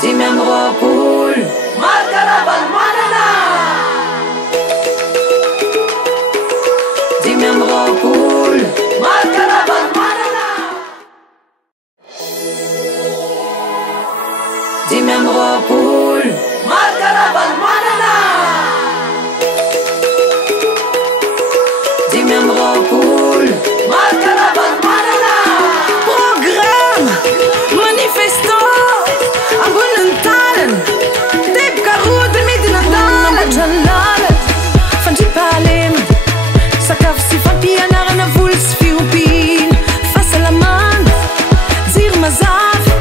Dimy amby roapolo Markarabal manana Dimy amby roapolo Markarabal manana Dimy amby roapolo Markarabal manana Dimy amby roapolo Markarabal manana Programme manifestant ambon'ny tany teboka rody midina tany fandriam-pahalemana sakafo sy fampianarana voly sy fiompiana fahasalamana jiro mazava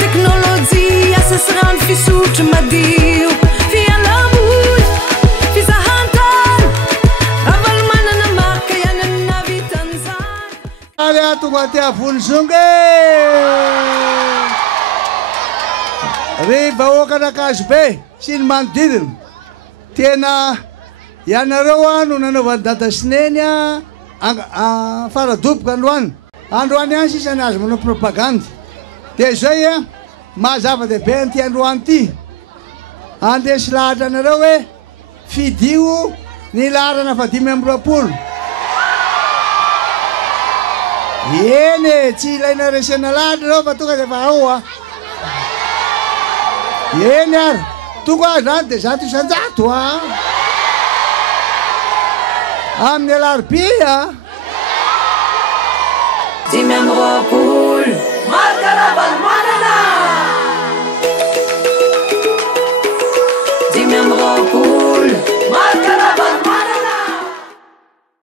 teknôlôjia asa sy rano fisotro madio fialamboly fizahantany avalomanana marika ianany navitan'izany ale tonga ty avony zonge ry vahoaka anakazo be sy ny manodidina tena ianareo no nanaovany dada sineny faradoboka androany any sisa ny azo manao propagande dia zay mahazava-dehibe an'ity androany ity andesy lahatra anareo hoe fidio ny laharana fa 520 eny tsy ilaina resena lahatra reo fa tonga dia fa ao eny ary tonga zany dia 100 amin'ny alarobia Dimy amby roapolo